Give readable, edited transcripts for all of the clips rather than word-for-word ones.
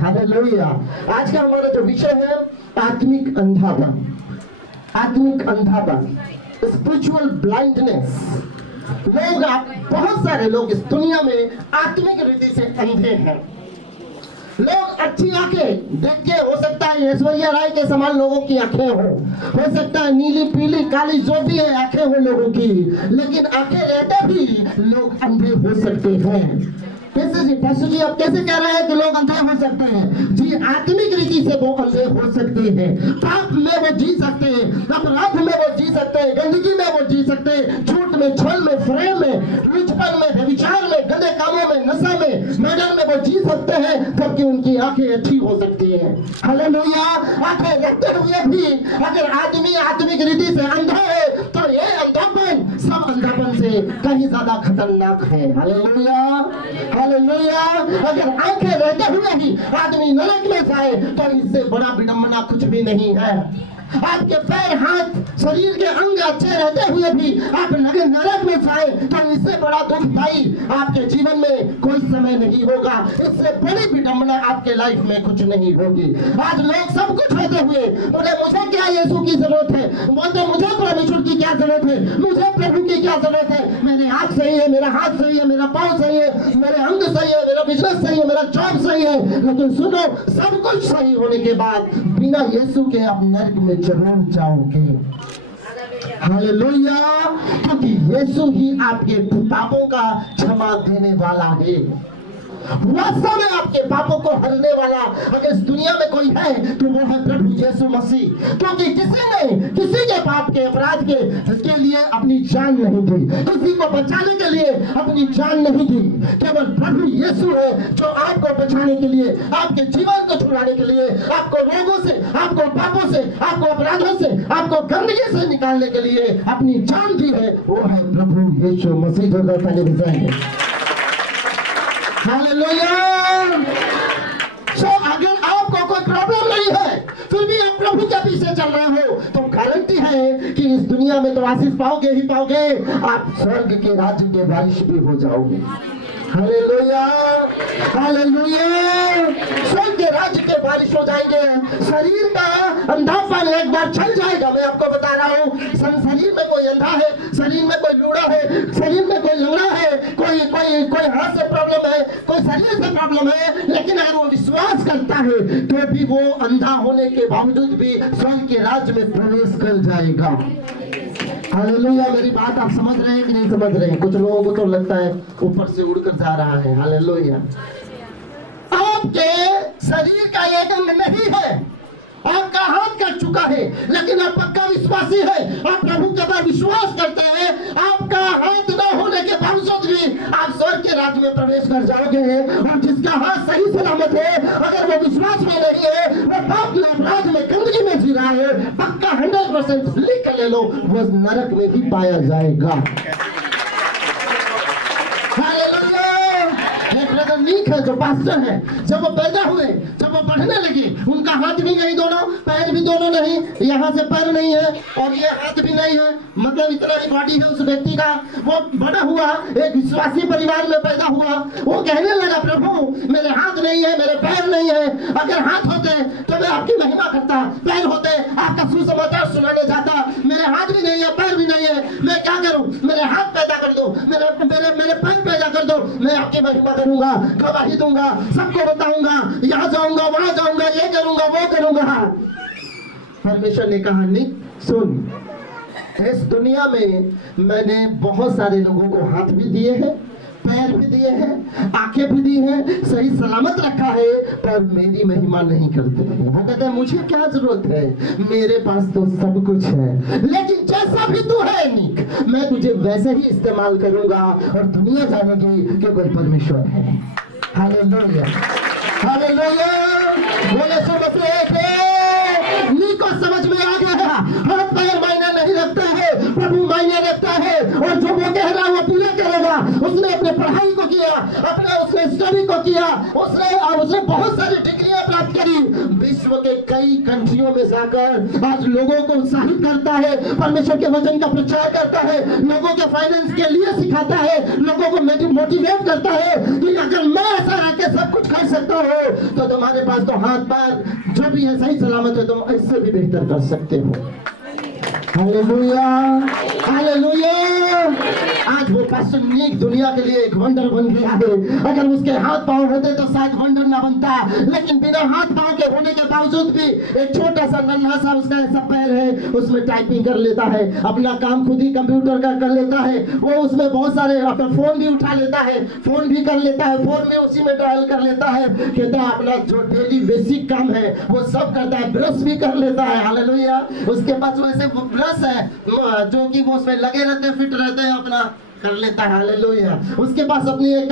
Hallelujah. आज का हमारा जो विषय है आत्मिक अंधापन, आत्मिक अंधापन, स्पिरिचुअल ब्लाइंडनेस। बहुत सारे लोग इस दुनिया में आत्मिक रीति से अंधे हैं। लोग अच्छी आंखें देख के, हो सकता है ऐश्वर्या राय के समान लोगों की आंखें हो सकता है नीली पीली काली जो भी है आंखें हो लोगों की, लेकिन आंखें रहते भी लोग अंधे हो सकते हैं। कैसे जी पास्टर जी, आप कैसे कह रहे हैं कि लोग अंधे हो सकते हैं? जी, आत्मिक रीति से वो अंधे हो सकते हैं। पाप में वो जी सकते हैं, अपराध में वो जी सकते हैं, गंदगी में वो जी सकते हैं, झूठ में, छल में, प्रेम में, लुचपन में, व्यभिचार में, गंदे कामों में, नशा में, मर्डर में वो जी सकते हैं, जबकि उनकी आंखें अच्छी हो सकती है। हालेलुया। आंखें रखते हुए भी अगर आदमी आत्मिक रीति से अंधा है तो ये अंधापन सब अंधापन से कहीं ज्यादा खतरनाक है। Hallelujah, hallelujah. अगर आंखें रहते हुए ही आदमी नरक में जाए तो इससे बड़ा विडंबना कुछ भी नहीं है। आपके पैर हाथ शरीर के अंग अच्छे रहते हुए भी आप नरक में जाए तो इससे बड़ा दुखदाई आपके जीवन में कोई समय नहीं होगा। इससे बड़ी विडंबना आपके लाइफ में कुछ नहीं होगी। आज लोग सब कुछ होते हुए बोले मुझे क्या यीशु की जरूरत है, बोलते मुझे परमेश्वर की क्या जरूरत है, मुझे प्रभु की क्या जरूरत है, मेरे आंख सही है, मेरा हाथ सही है, मेरा पाँव सही है, मेरे अंग सही है, मेरा बिजनेस सही है, मेरा जॉब सही है। लेकिन सुनो, सब कुछ सही होने के बाद बिना यीशु के आप नरक में जरूर जाओगे। हालेलुया। क्योंकि यीशु ही आपके पापों का क्षमा देने वाला है, वास्तव में आपके पापों को हरने वाला अगर इस दुनिया में कोई है तो वो है प्रभु यीशु मसीह। क्योंकि किसी ने किसी के पाप के अपराध के लिए अपनी जान नहीं दी, किसी को बचाने के लिए अपनी जान नहीं दी। केवल प्रभु यीशु है जो आपको बचाने के लिए, आपके जीवन को छुड़ाने के लिए, आपको रोगों से, आपको पापों से, आपको अपराधों से, आपको गंदगी से निकालने के लिए अपनी जान दी है। वो है प्रभु यीशु मसीह। हालेलुया। अगर आपको कोई प्रॉब्लम नहीं है फिर भी आप प्रभु के पीछे चल रहे हो तो गारंटी है कि इस दुनिया में तो आशीष पाओगे ही पाओगे, आप स्वर्ग के राज्य के वारिस भी हो जाओगे। Hallelujah, hallelujah. स्वर्ग के राज्य के वारिस हो जाएंगे। शरीर का अंधापन एक बार चल जाएगा। मैं आपको बता रहा हूँ, शरीर में कोई अंधा है, शरीर में कोई लूड़ा है, शरीर में कोई लंगड़ा है, कोई कोई कोई हाथ से प्रॉब्लम है, कोई शरीर से प्रॉब्लम है, लेकिन अगर वो विश्वास करता है तो भी वो अंधा होने के बावजूद भी स्वर्ग के राज्य में प्रवेश कर जाएगा। हालेलुया। मेरी बात आप समझ रहे हैं कि नहीं समझ रहे हैं? कुछ लोगों को तो लगता है ऊपर से उड़कर जा रहा है। हालेलुया। आपके शरीर का एक अंग नहीं है, आपका हाथ कट चुका है, लेकिन आप पक्का विश्वासी है, आप प्रभु के ऊपर विश्वास करते हैं, आपका हाथ न होने के बावजूद भी आप स्वर्ग के राज्य में प्रवेश कर जाओगे। और जिसका हाथ सही सलामत है, अगर वो विश्वास में नहीं है, वो पाप में, अपराध में, गंदगी में जी रहा है, पक्का 100% लिख कर ले लो, वो नरक में ही पाया जाएगा। नीक है जो पास्टर है, जब वो पैदा हुए, जब वो पढ़ने लगे, उनका हाथ भी नहीं दोनों, पैर भी दोनों नहीं, यहाँ से पैर नहीं है और ये हाथ भी नहीं है, मतलब इतना ही बॉडी है उस व्यक्ति का। वो बड़ा हुआ, एक विश्वासी परिवार में पैदा हुआ, वो कहने लगा प्रभु मेरे हाथ नहीं है, मेरे पैर नहीं है, अगर हाथ होते तो मैं आपकी महिमा करता, पैर होते आपका सुसमाचार सुनाने जाता, मेरे हाथ भी नहीं है, पैर भी नहीं है, मैं क्या करूं? मेरे हाथ पैदा कर दो, मेरे पैर पैदा कर दो, मैं आपकी महिमा करूंगा, गवाही दूंगा, सबको बताऊंगा, यहाँ जाऊंगा, वहां जाऊंगा, ये करूंगा, वो करूंगा। परमेश्वर ने कहा नहीं, सुन, इस दुनिया में मैंने बहुत सारे लोगों को हाथ भी दिए हैं, पैर भी दिए हैं, आंखें भी दी हैं, सही सलामत रखा है, पर मेरी महिमा नहीं करते हैं। वो कहते हैं मुझे क्या जरूरत है, मेरे पास तो सब कुछ है, लेकिन जैसा भी तू है निक, मैं तुझे वैसे ही इस्तेमाल करूंगा और दुनिया जानेगी कि कोई परमेश्वर है। Hallelujah, hallelujah. बोले सो को समझ में आ गया, हाथ पैर मायने नहीं रखता है, प्रभु मायने रखता है। और जो वो कह रहा है वो पूरा करेगा। उसने अपने पढ़ाई को किया, उसने स्टडी को किया, उसने बहुत सारी डिग्रियां प्राप्त करी, विश्व के कई कंट्रियों में जाकर आज लोगों को उत्साहित करता है, परमेश्वर के वचन का प्रचार करता है, लोगों के फाइनेंस के लिए सिखाता है, लोगों को मोटिवेट करता है कि अगर मैं ऐसा रह के सब कुछ कर सकता हूँ तो तुम्हारे पास तो हाथ पैर जो भी है सही सलामत है, तुम इससे भी बेहतर कर सकते हो। Hallelujah, hallelujah. आज वो पास्टर नीक दुनिया के लिए एक वंडर बन गया है। अगर उसके हाथ पांव होते तो शायद वंडर ना बनता, लेकिन बिना हाथ पांव के होने के बावजूद भी एक छोटा सा नन्हा सा उसका ऐसा पैर है, उसमें टाइपिंग कर लेता है, अपना काम खुद ही कंप्यूटर का कर लेता है, वो उसमें बहुत सारे अपना फोन भी उठा लेता है, फोन भी कर लेता है, फोन में उसी में डायल कर लेता है, कहता है अपना जो डेली बेसिक काम है वो सब करता है, ब्रश भी कर लेता है। हालेलुया। उसके पास वैसे ब्रश है जो कि वो उसमें लगे रहते हैं, फिट रहते हैं, अपना कर लेता है। हालेलुया। उसके पास अपनी एक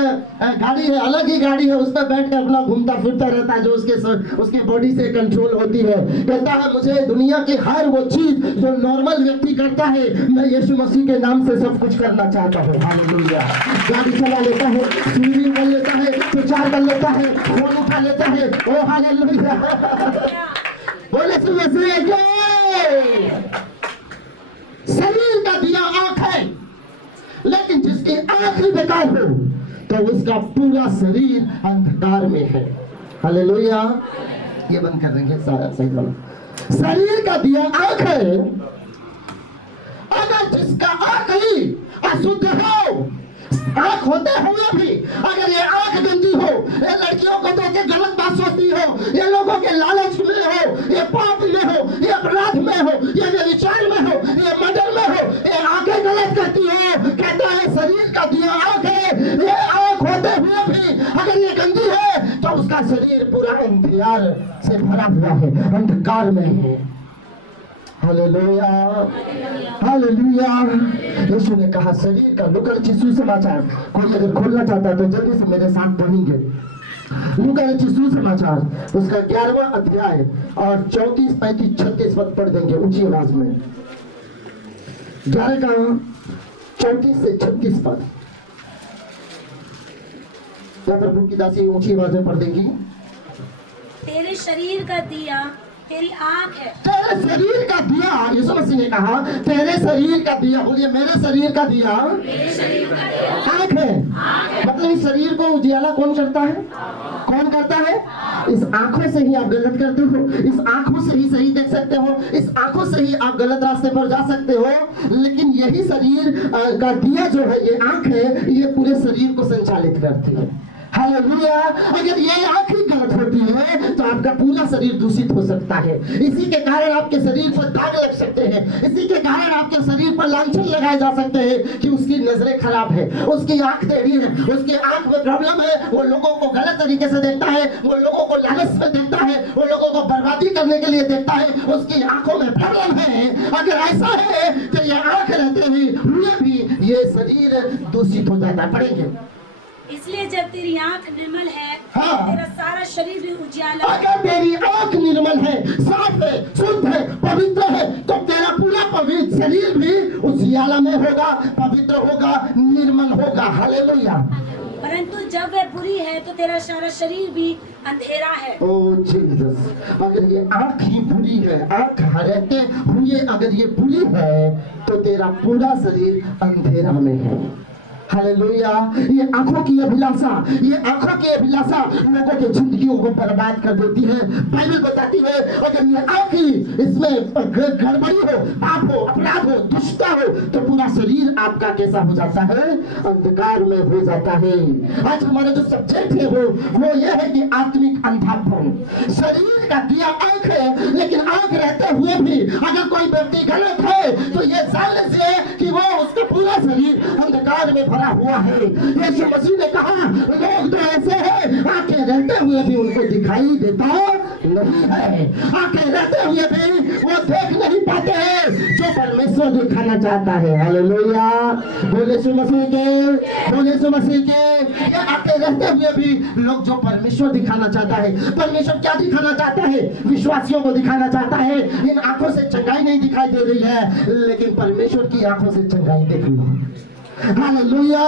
गाड़ी है, अलग ही गाड़ी है, उस पर बैठ कर अपना घूमता फिरता रहता है, जो उसके बॉडी से कंट्रोल होती है। कहता है मुझे दुनिया की हर वो चीज जो नॉर्मल व्यक्ति करता है, मैं यीशु मसीह के नाम से सब कुछ करना चाहता हूँ। हालेलुया। गाड़ी चला लेता है, सीढ़ी कर लेता है, प्रचार कर लेता है, फोन उठा लेता है। ओ हालेलुया। बोले यीशु मसीह जय। शरीर का दिया आंख है, लेकिन जिसकी आंख ही बेकार हो तो उसका पूरा शरीर अंधकार में है। हालेलुया। ये बंद कर देंगे सारा सही वाला। शरीर का दिया आंख है, अगर जिसका आंख ही अशुद्ध हो, आंख होते हुए भी अगर ये आंख गंदी हो, ये लड़कियों को देख के गलत बात सोचती हो, ये लोगों के लालच में हो, ये पाप में हो, ये अपराध में हो, ये व्यभिचार में हो, ये मर्डर में हो, ये आंखें गलत करती हो। कहता है शरीर का दिया आंख है, ये आंख होते हुए भी अगर ये गंदी है तो उसका शरीर पूरा अंधियार से भरा हुआ है, अंधकार में है। Hallelujah, hallelujah. यीशु ने कहा शरीर का लूका सुसमाचार कोई अगर खोलना चाहता है तो जल्दी से मेरे साथ पढ़ेंगे। लूका सुसमाचार उसका 11वां अध्याय और 34, 35, 36 पद पढ़ देंगे ऊंची आवाज में। 11 का 34 से 36 पद या प्रभु की दासी ऊंची आवाज में पढ़ देंगी। तेरे शरीर का दिया तेरी आंख है। तेरे शरीर का दिया, यीशु मसीह ने कहा तेरे शरीर का दिया, बोलिए मेरे शरीर का दिया आंख है। मतलब इस शरीर को उजियाला कौन करता है? कौन करता है? इस आंखों से ही आप गलत करते हो, इस आंखों से ही सही देख सकते हो, इस आंखों से ही आप गलत रास्ते पर जा सकते हो। लेकिन यही शरीर का दिया जो है, ये आंख है, ये पूरे शरीर को संचालित करती है। हालेलुया। अगर ये आंख ही गलत होती है तो आपका पूरा शरीर दूषित हो सकता है। इसी के कारण आपके शरीर पर दाग लग सकते हैं, इसी के कारण आपके शरीर पर लांछन लगाए जा सकते हैं कि उसकी नजरें खराब है, उसकी आंख टेढ़ी है, उसकी आंख में प्रॉब्लम है, वो लोगों को गलत तरीके से देखता है, वो लोगों को लालच में देखता है, वो लोगों को बर्बादी करने के लिए देखता है, उसकी आंखों में प्रॉब्लम है। अगर ऐसा है तो ये आंख रहते हुए भी ये शरीर दूषित हो जाता है। पढ़ेंगे। इसलिए जब तेरी आंख निर्मल है, हाँ। तेरा सारा शरीर भी उजियाला। अगर तेरी आंख निर्मल है, साफ है, शुद्ध है, पवित्र है, तो तेरा पूरा पवित्र शरीर भी उजियाला में होगा, पवित्र होगा, निर्मल होगा। हालेलुया। परंतु जब वह बुरी है तो तेरा सारा शरीर भी अंधेरा है। ओ जीसस, अगर ये आंख ही बुरी है, आंख रहते हुए अगर ये बुरी है तो तेरा पूरा शरीर अंधेरा में है। हालेलुया। ये आंखों की अभिलाषा, ये आंखों की अभिलाषा लोगों की जिंदगियों को बर्बाद कर देती है। बाइबल बताती है अगर ये आंख ही इसमें गड़बड़ी हो, पाप हो, अपराध हो, दुष्टता हो तो पूरा शरीर आपका कैसा हो जाता है? अंधकार में हो जाता है। आज हमारा जो सब्जेक्ट है वो ये है कि आत्मिक अंधापन। शरीर का दिया आंख है, लेकिन आंख रहते हुए भी अगर कोई व्यक्ति गलत है तो ये जान लीजिए कि वो उसका पूरा शरीर अंधकार में भरा हुआ है। यीशु मसीह ने कहा लोग तो ऐसे हैं, आंखें रहते हुए भी उनको दिखाई देता नहीं है, आंखें रहते हुए भी वो देख नहीं पाते हैं जो परमेश्वर दिखाना चाहता है। हालेलुया। बोले यीशु मसीह के, बोले यीशु मसीह के। ये आंखें रहते हुए भी लोग जो परमेश्वर दिखाना चाहता है, परमेश्वर क्या दिखाना चाहता है? विश्वासियों को दिखाना चाहता है। इन आंखों से चंगाई नहीं दिखाई दे रही है, लेकिन परमेश्वर की आंखों से चंगाई दिख रही है। हालेलुया।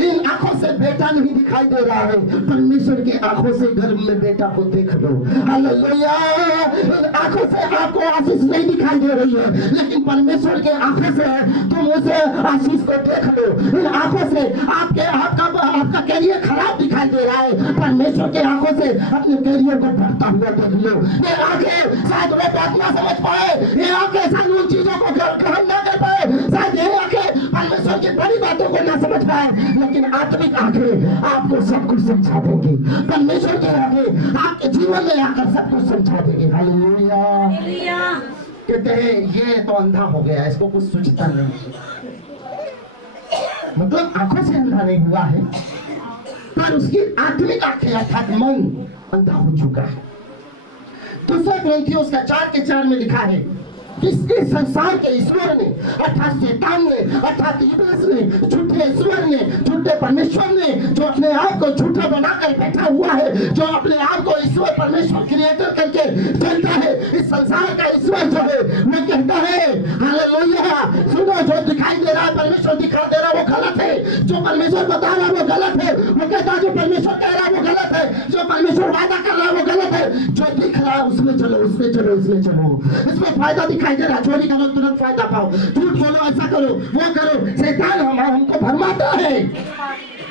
इन आंखों से बेटा नहीं दिखाई दे रहा है, परमेश्वर के आंखों से घर में बेटा को देख लो। हालेलुया। इन आंखों से आपको आशीष नहीं दिखाई दे रही है, लेकिन परमेश्वर के आंखों से तुम उस आशीष को देख लो। इन आंखों से आपका कैरियर खराब दिखाई दे रहा है, परमेश्वर के आंखों से अपने कैरियर को बढ़ता हुआ देख लो। ये आंखें शायद वो बात ना समझ पाए, ये आंखें शायद उन चीजों को ग्रहण ना कर पाए, शायद ये आंखें परमेश्वर की बड़ी बातों को ना समझ पाए, लेकिन आत्मिक आंखें आपको सब कुछ समझा देंगी। परमेश्वर की आंखें आपके जीवन में आकर सब कुछ समझा देंगे। हालेलुया। कहते हैं ये तो अंधा हो गया, इसको कुछ सूझता नहीं, मतलब आंखों से अंधा नहीं हुआ है, पर उसकी आत्मिक आंखें अर्थात मन अंधा हो चुका है। दूसरा ग्रंथियों उसका 4:4 में लिखा है कि इस संसार के ईश्वर ने अर्थात शैतान ने अर्थात इब्लीस ने, झूठे ईश्वर ने, झूठे परमेश्वर ने, जो अपने आप को झूठा बनाकर बैठा हुआ है, जो अपने आप को ईश्वर परमेश्वर क्रिएटर करके चलता है, इस संसार का ईश्वर जो है वो कहता है हालेलुया, सुनो, जो दिखाई दे रहा है परमेश्वर दिखा दे रहा है वो गलत है, जो परमेश्वर बता रहा है वो गलत है, वो कहता है जो परमेश्वर कह रहा है वो गलत है, जो परमेश्वर वादा कर रहा है वो गलत है, जो दिख रहा है उसमें चलो, उसमें चलो, इसमें चलो, इसमें फायदा दिखाई दे रहा, चोरी करो तुरंत फायदा पाओ, झूठ बोलो, ऐसा करो वो करो। शैतान हमको भरमाता है,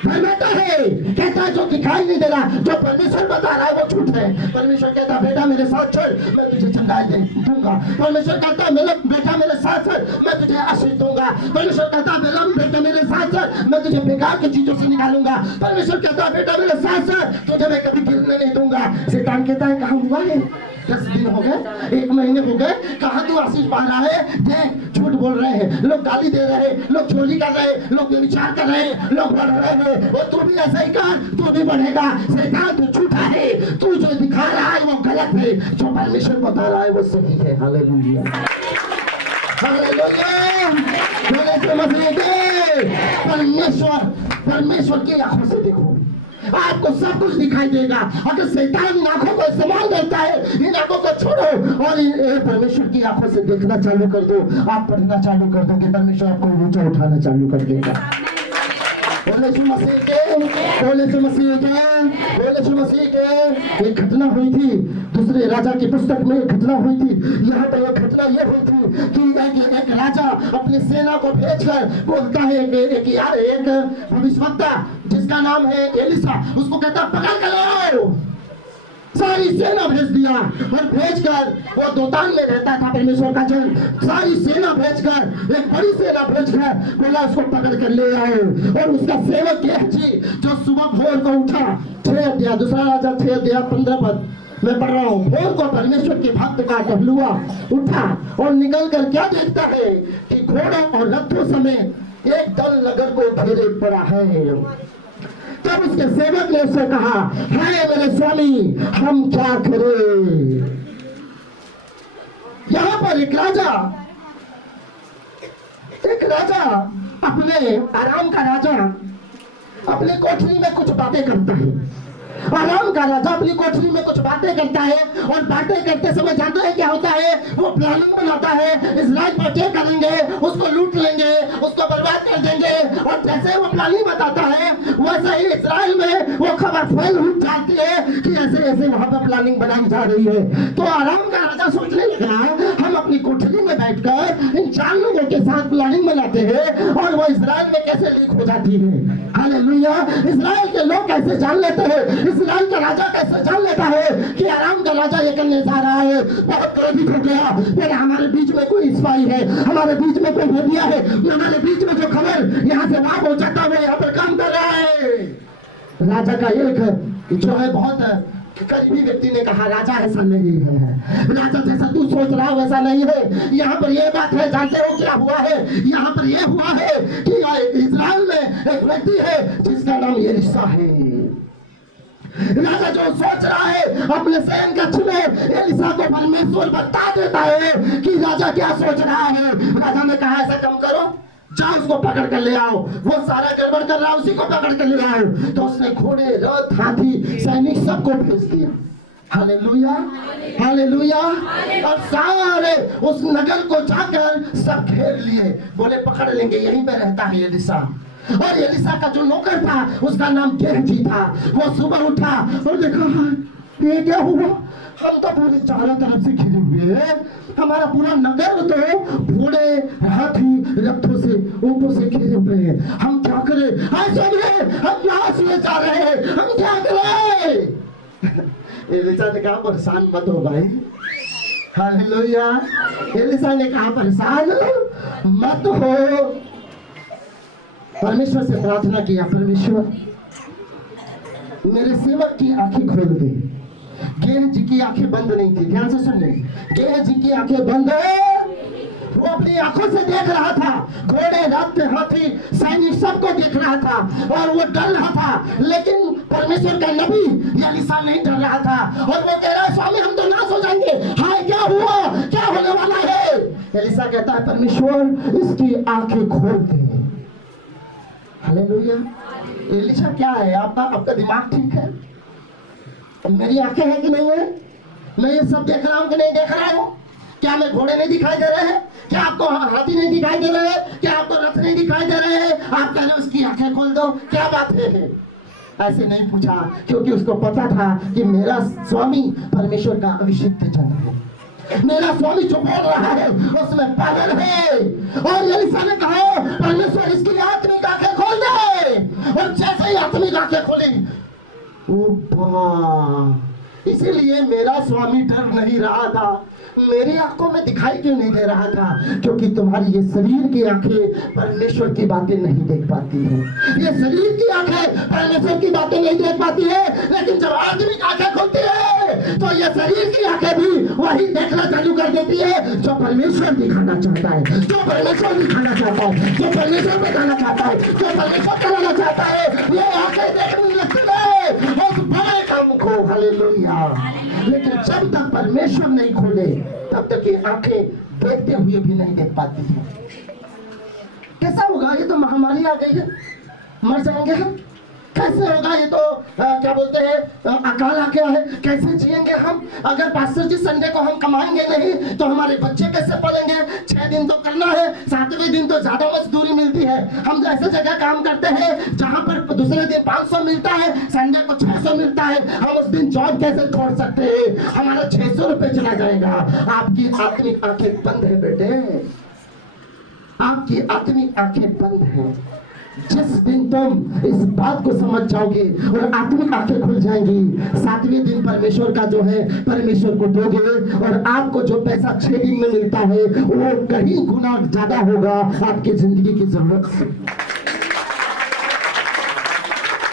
कहता है जो दिखाई नहीं दे रहा, जो परमेश्वर बता रहा है वो झूठ है। परमेश्वर कहता है बेटा मेरे साथ चल, मैं तुझे चंगाई दूंगा। परमेश्वर कहता है मेरे बेटा मेरे साथ चल, मैं तुझे आशीष दूंगा। परमेश्वर कहता है बेटा मेरे साथ चल, मैं तुझे बेकार की चीजों से निकालूंगा। परमेश्वर कहता है बेटा मेरे साथ चल, तुझे मैं कभी गिरने नहीं दूंगा। शैतान कहता है कहाँ हुआ है, 10 दिन हो गए, 1 महीने हो गए, कहाँ तू आशीष पा रहा है? देख झूठ बोल रहे हैं लोग, गाली दे रहे हैं लोग, चोरी कर रहे हैं लोग, विचार कर रहे हैं लोग, बढ़ रहे हैं, और तू भी ऐसा ही कर, तू भी बढ़ेगा। शैतान तू झूठा है, तू जो दिखा रहा है वो गलत है, जो परमेश्वर बता रहा है वो सही है। Hallelujah, hallelujah. परमेश्वर की आंखों से देखो, आपको सब कुछ दिखाई देगा। अगर शैतान इन आंखों को इस्तेमाल करता है, इन आंखों को छोड़ो और परमेश्वर की आंखों से देखना चालू कर दो, आप पढ़ना चालू कर दोगे, परमेश्वर आपको ऊंचा उठाना चालू कर देगा। एक घटना हुई थी, दूसरे राजा की पुस्तक में घटना हुई थी। यहाँ पर एक घटना ये हुई थी कि एक राजा अपनी सेना को भेजकर बोलता है एक भविष्यवक्ता जिसका नाम है एलिसा, उसको कहता पकड़ कर लाओ। सारी सेना भेज दिया और भेजकर, वो दोतान में रहता था परमेश्वर का जन, सारी सेना भेजकर, एक बड़ी सेना भेजकर बोला उसको पकड़ कर ले आओ। और उसका सेवक गेहजी जो सुबह भोर को उठा, 6 अध्याय दूसरा राजा 6 अध्याय 15 पद मैं पढ़ रहा हूँ, भोर को परमेश्वर के भक्त का टहलुआ उठा और निकल कर क्या देखता है कि घोड़ों और रथों समेत एक दल नगर को घेरे पड़ा है। तब उसके सेवक ने उससे कहा, हाय मेरे स्वामी, हम क्या करें? यहाँ पर एक राजा अपने आराम का राजा अपने कोठरी में कुछ बातें करता है। आराम का राजा अपनी कोठरी में कुछ बातें करता है, और बातें करते समय जानते हैं क्या होता है, वो प्लानिंग बनाता है, इजराइल पर अटैक करेंगे, उसको लूट लेंगे, उसको बर्बाद कर देंगे। और जैसे वो प्लानिंग बताता है वैसे ही इजराइल में वो खबर फैल जाती है कि ऐसे ऐसे वहां पर प्लानिंग बनाई जा रही है। तो आराम का राजा सोचने लगा, हम अपनी कोठरी में बैठकर इन 4 लोगों के साथ प्लानिंग बनाते हैं और वो इजराइल में कैसे लीक हो जाती है। हालेलुया। इजराइल के लोग कैसे जान लेते हैं, इजराइल का राजा कैसे जान लेता है कि आराम का राजा ये करने जा रहा है, बहुत क्रोधित हो गया, फिर हमारे बीच में कोई स्पाई है, हमारे बीच में कोई भेदिया है, हमारे बीच में जो खबर यहाँ से वहां पहुंचाता है यहाँ पर काम कर रहा है। राजा का एक जो है बहुत करीबी व्यक्ति ने कहा, राजा ऐसा नहीं है, राजा जैसा तू सोच रहा है वैसा नहीं है। यहाँ पर ये बात है, जानते हो क्या हुआ है? यहाँ पर ये हुआ है कि इजराइल में एक व्यक्ति है जिसका नाम एलिसा है। राजा जो सोच रहा है अपने सैन कक्ष में एलिसा को परमेश्वर बता देता है कि राजा क्या सोच रहा है। राजा ने कहा ऐसा काम करो, जाओ उसको पकड़ कर ले आओ, वो सारा गड़बड़ कर रहा है, उसी को पकड़ कर ले आओ। तो उसने घोड़े, रथ, हाथी, सैनिक सबको भेज दिया। Hallelujah, hallelujah. और सारे उस नगर को जाकर सब घेर लिए, बोले पकड़ लेंगे, यहीं पे रहता है एलिसा। और एलिसा का जो नौकर था उसका नाम गेहजी था। वो सुबह उठा और देखा ये क्या हुआ, हम तो पूरे चारों तरफ से घिरे हुए हैं, हमारा पूरा नगर तो घोड़े हाथी रथों से ऊँटों से घिरे हुए हैं, हम क्या करें? हम यहाँ से जा रहे हैं, हम क्या करें? एलिसा ने कहा परेशान मत हो भाई, हालेलुया। एलिसा ने कहा परेशान मत हो। परमेश्वर से प्रार्थना किया, परमेश्वर मेरे सेवक की आंखें खोल दे। गेहजी की आंखें बंद नहीं थी, ध्यान से सुनने, गेहजी की आंखें बंद है। वो अपनी आंखों से देख रहा था, घोड़े रथ हाथी सैनिक सबको देख रहा था और वो डर रहा था, लेकिन परमेश्वर का नबी एलिसा नहीं डर रहा था। और वो कह रहा है स्वामी हम तो नाश हो जाएंगे, हाय क्या हुआ, क्या होने वाला है? एलिसा कहता है परमेश्वर इसकी आंखें खोल दे। हालेलुया। एलिसा क्या है, आपका दिमाग ठीक है? मेरी आंखें हैं कि नहीं है? मैं ये सब देख रहा हूँ कि नहीं देख रहा हूँ? क्या मैं घोड़े नहीं दिखाई दे रहे हैं? क्या आपको हाथी नहीं दिखाई दे रहे हैं? क्या आपको रथ नहीं दिखाई दे रहे हैं? आप कह रहे हो उसकी आंखें खोल दो, क्या बात है? ऐसे नहीं पूछा, क्योंकि उसको पता था कि मेरा स्वामी परमेश्वर का अभिषिक्त जन है, मेरा स्वामी जो बोल रहा है उसमें पागल है। और एलिसा ने कहा परमेश्वर इसकी आत्मिक आंखें खोल दे। और जैसे ही आत्मिक आंखें खोली, इसीलिए मेरा स्वामी डर नहीं रहा था। मेरी आंखों में दिखाई क्यों नहीं दे रहा था? क्योंकि तुम्हारी ये शरीर की आंखें परमेश्वर की बातें नहीं देख पाती है। ये शरीर की आंखें परमेश्वर की बातें नहीं देख पाती है, लेकिन जब आत्मिक आंखें खुलती है तो ये शरीर की आंखें भी वही देखना चालू कर देती है जो परमेश्वर दिखाना चाहता है, जो परमेश्वर दिखाना चाहता है, जो परमेश्वर बताना चाहता है, जो परमेश्वर कराना चाहता है। ये आंखें देखने लगती है उस बड़े काम को, हालेलुया। लेकिन जब तक परमेश्वर नहीं खोले तब तक ये आंखें देखते हुए भी नहीं देख पाती थी। कैसा होगा? ये तो महामारी आ गई है, मर जाएंगे हम। कैसे होगा? ये तो क्या बोलते हैं अकाल आ गया है, कैसे जिएंगे हम? अगर पास्टर जी संडे को हम कमाएंगे नहीं तो हमारे बच्चे कैसे पलेंगे? 6 दिन तो करना है, 7वें दिन तो ज्यादा मजदूरी मिलती है। हम ऐसे जगह काम करते हैं जहाँ पर दूसरे दिन 500 मिलता है, संडे को 600 मिलता है। हम उस दिन जॉब कैसे छोड़ सकते हैं? हमारा 600 रुपए चला जाएगा। आपकी आत्मिक आंखें बंद है बेटे, आपकी आत्मिक आंखें बंद है। जिस दिन तुम इस बात को समझ जाओगे और आत्मिक आंखें खुल जाएंगी, 7वें दिन परमेश्वर का जो है परमेश्वर को दोगे और आपको जो पैसा 6 दिन में मिलता है वो कहीं गुना ज्यादा होगा आपकी जिंदगी की जरूरत से।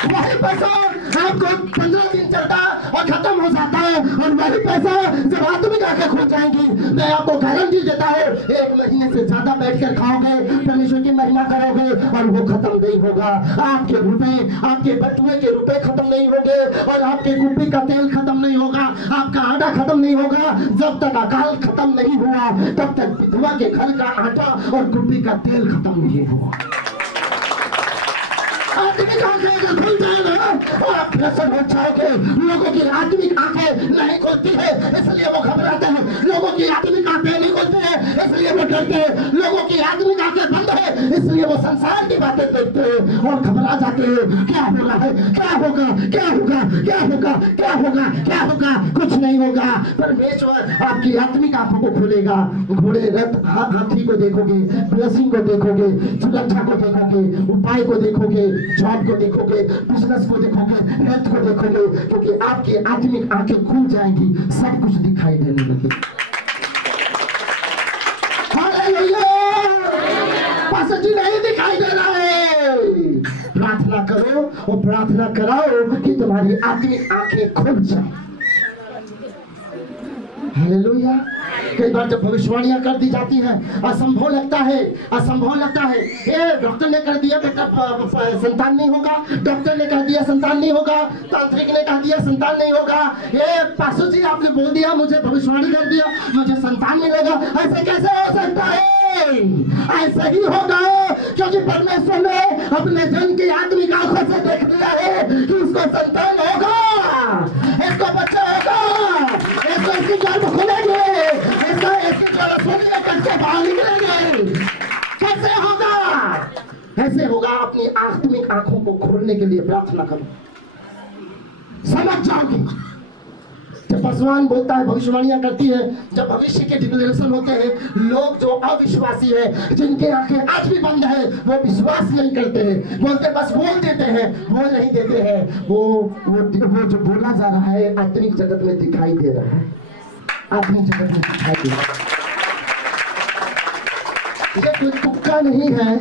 वही पैसा आपको 15 दिन चलता और खत्म हो जाता है, और वही पैसा जब आत्मिक आंखें खुल जाएंगी, मैं आपको गारंटी देता हूँ 1 महीने से ज्यादा बैठकर खाओगे, परमेश्वर की महिमा करोगे और वो खत्म नहीं होगा। आपके रुपए, आपके बटुए के रुपए खत्म नहीं होंगे और आपके कुप्पी का तेल खत्म नहीं होगा, आपका आटा खत्म नहीं होगा। जब तक अकाल खत्म नहीं हुआ तब तक विधवा के घर का आटा और कुप्पी का तेल खत्म नहीं हुआ। आत्मिक आंखें खुल जाए ना और आप प्रसन्न हो जाओगे। लोगों की आत्मिक आंखें नहीं खुलती है इसलिए वो घबराते हैं, लोगों की आत्मिक आंखें नहीं खुलती है इसलिए वो डरते हैं, लोगों की आत्मिक आंखें बंद है इसलिए वो संसार की बातें देखते हैं और घबरा जाते हैं। क्या हो रहा है? क्या होगा? क्या होगा? क्या होगा? क्या होगा? क्या होगा? कुछ नहीं होगा। परमेश्वर आपकी आत्मिक आंखों को खोलेगा। घोड़े रथ हाथी को देखोगे, ब्लेसिंग को देखोगे, सुरक्षा को देखोगे, उपाय को देखोगे, जॉब को देखोगे, बिजनेस को देखोगे, हेल्थ को देखोगे, क्योंकि आपकी आत्मिक आंखें खुल जाएंगी, सब कुछ दिखाई देने लगेगा। हालेलुया! पास्टर जी नहीं दिखाई दे रहा है। प्रार्थना करो और प्रार्थना कराओ कि तुम्हारी आत्मिक आंखें खुल जाए। हालेलुया! कई बार जब भविष्यवाणियां कर दी जाती हैं असंभव लगता है, असंभव लगता है। ये डॉक्टर ने कर दिया बेटा संतान नहीं होगा, डॉक्टर ने कह दिया संतान नहीं होगा, तांत्रिक ने कह दिया संतान नहीं होगा, ये पास्टर जी आपने बोल दिया, मुझे भविष्यवाणी कर दिया मुझे संतान मिलेगा। ऐसे कैसे हो सकता है? ऐसा ही होगा क्योंकि परमेश्वर ने अपने जन की आत्मिक आंखों से देख लिया है कि उसको संतान होगा, इसको बच्चा होगा। को खोलने के लिए प्रार्थना करो, समझ जाओगे। जब भगवान बोलता है, भविष्यवाणियां करती है, जब भविष्य के डिक्लेरेशन होते हैं, लोग जो अविश्वासी है, जिनके आंखें आज भी बंद है, वो विश्वास नहीं करते हैं, बोलते बस बोल देते हैं, बोल नहीं देते हैं। वो जो बोला जा रहा है आत्मिक जगत में दिखाई दे रहा है, आत्मिक जगत में दिखाई दे रहा है। ये कोई तुक्का नहीं है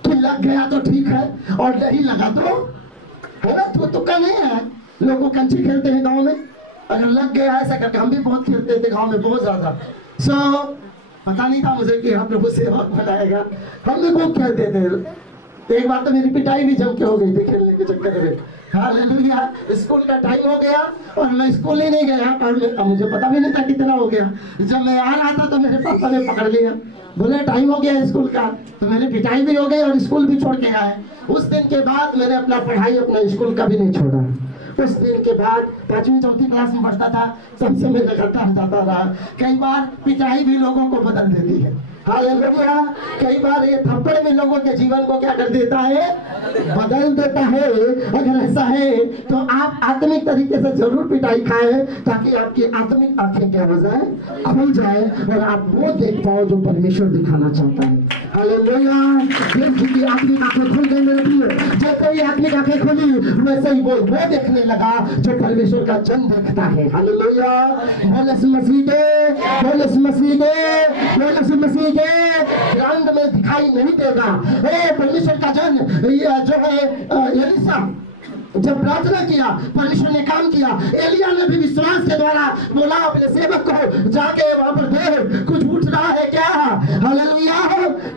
कि लग गया तो ठीक है और नहीं लगा तो है ना, तो तुक्का नहीं है। लोगों कंचे खेलते हैं गांव में, अगर लग गया ऐसा करके, हम भी बहुत खेलते थे गांव में, बहुत ज्यादा। पता नहीं था मुझे कि यहाँ प्रभु सेवक बनाएगा, हम भी बहुत खेलते थे। एक बार तो मेरी पिटाई भी जम के हो गई थी खेलने के चक्कर में। हालेलुया, स्कूल का टाइम हो गया और मैं स्कूल ही नहीं गया, और मुझे पता भी नहीं था कितना हो गया। जब मैं आ रहा था तो मेरे पापा ने पकड़ लिया, बोले टाइम हो गया स्कूल का, तो मेरी पिटाई भी हो गई और स्कूल भी छोड़ के आए। उस दिन के बाद मैंने अपना पढ़ाई, अपना स्कूल का भी नहीं छोड़ा। उस दिन के बाद 5वीं 4वीं क्लास में पढ़ता था, तब से मैं लगातार जाता रहा। कई बार पिटाई भी लोगों को बदल देती है। हालेलुया, कई बार ये थप्पड़ में लोगों के जीवन को क्या कर देता है, बदल देता है। अगर ऐसा है तो आप आत्मिक तरीके से जरूर पिटाई खाएं, ताकि आपकी आत्मिक आंखें क्या हो जाए, खुल जाए और आप वो देख पाओ जो परमेश्वर दिखाना चाहता है। हालेलुया, जिनकी आत्मिक आंखें खुल गई मेरे प्रिय, जैसे ही आत्मिक आंखें खुली वैसे ही वो देखने लगा जो परमेश्वर का जन देखता है। हालेलुया, बोले मसीह के, बोले मसीह के, बोले मसीह के रंग में दिखाई नहीं देगा। परमेश्वर का जन जो है एलीशा, जब प्रार्थना किया परमेश्वर ने काम किया। एलिया ने भी विश्वास के द्वारा बोला अपने सेवक को, जाके वहां पर देख कुछ उठ रहा है क्या। हालेलुया,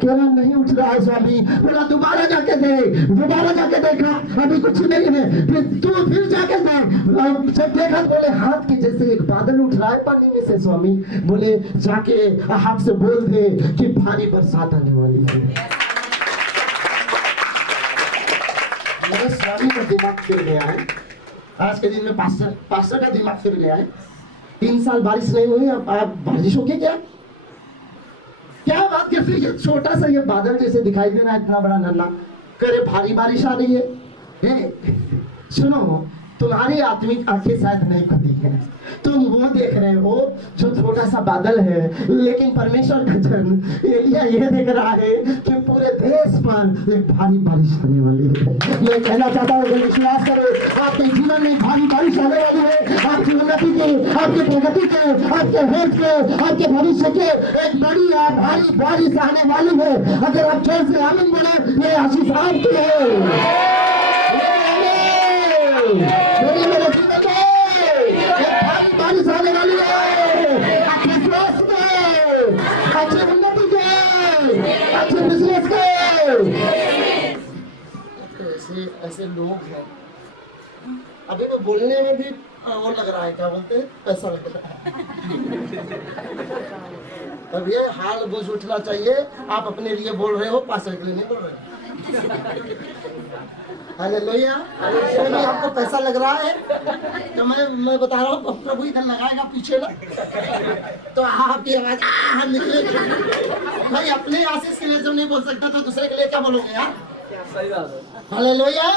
कह रहा नहीं उठ रहा है स्वामी। बोला दोबारा जाके देख, दोबारा जाके देखा, अभी कुछ नहीं है। फिर जाके देख, जब देखा बोले हाथ के जैसे एक बादल उठ रहा है पानी में से स्वामी। बोले जाके हाथ से बोल दे कि भारी बरसात आने वाली है। मेरे स्वामी का दिमाग फिर गया है, आज के दिन में पास्टर का दिमाग फिर गया है। 3 साल बारिश नहीं हुई, अब आप बारिश हो गई क्या बात करते हैं। छोटा सा ये बादल जैसे दिखाई दे रहा है, इतना बड़ा नन्ना, करे भारी बारिश आ रही है। सुनो, तुम्हारी आत्मिक आंखें शायद नहीं खुली है, तुम वो देख रहे हो जो छोटा सा बादल है, लेकिन परमेश्वर का जन एलिया ये देख रहा है कि पूरे देश पर एक भारी बारिश आने वाली है। मैं कहना चाहता हूँ विश्वास करो, आपके जीवन में भारी बारिश आने वाली है। आपकी उन्नति के, आपके प्रगति के, आपके हेल्थ के, आपके भविष्य के एक बड़ी भारी बारिश आने वाली है। अगर आप जोर से आमीन बोले, ये आशीष आपकी है। मेरे जीवन में भारी बारिश आने वाली है। अच्छे स्वास्थ्य के, अच्छी उन्नति के, अच्छे बिजनेस के। ऐसे लोग हैं, अभी तो बोलने में भी वो लग रहा है, क्या बोलते हैं, पैसा लग रहा है। अब ये हाल बुझ उठना चाहिए। आप अपने लिए बोल रहे हो, पास के लिए नहीं बोल रहे। हालेलुया, तो आपको पैसा लग रहा है तो मैं बता रहा हूँ, प्रभु इधर लगाएगा पीछे ना, तो आपकी आवाज निकले। भाई अपने आशीष के लिए जो नहीं बोल सकता तो दूसरे के लिए क्या बोलोगे यार। सही बात है। हालेलुया,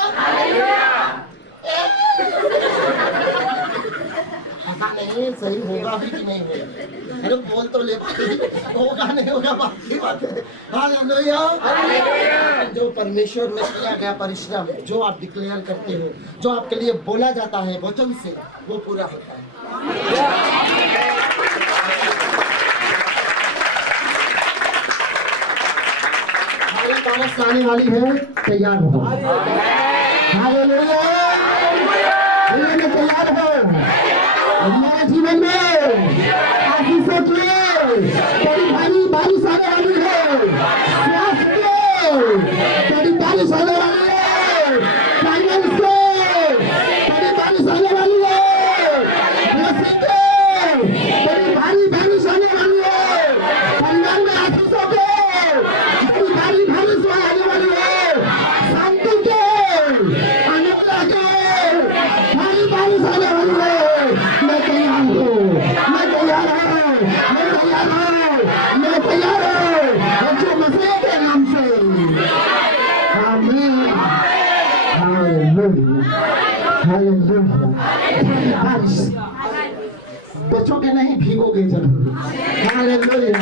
पता नहीं सही होगा भी कि नहीं होगा। अरे बोल तो ले, होगा नहीं होगा बात की बात है। हालेलुया, जो परमेश्वर में किया गया परिश्रम, जो आप डिक्लेयर करते हो, जो आपके लिए बोला जाता है वचन से, वो पूरा होता है। हमारी बारिश आने वाली है, तैयार हो। हालेलुया, तैयार हो। मेरे जीवन में आशीषों की बड़ी भारी बारिश आने वाली है। स्वास्थ्य की बड़ी बारिश आने वाली है। फाइनेंस की बड़ी बारिश आने वाली है। ब्लेसिंग की बड़ी भारी बारिश आने वाली है। परिवार में आशीषों की बड़ी भारी बारिश आने वाली है। शांति के, आनंद के भारी बारिश आने वाली है। मैं तैयार हूँ, मैं तैयार हूँ, मैं तैयार हूँ, मैं तैयार हूँ। जो मसीह के नाम से, आमीन। बचोगे नहीं, भीगोगे जरूर। हालेलुया।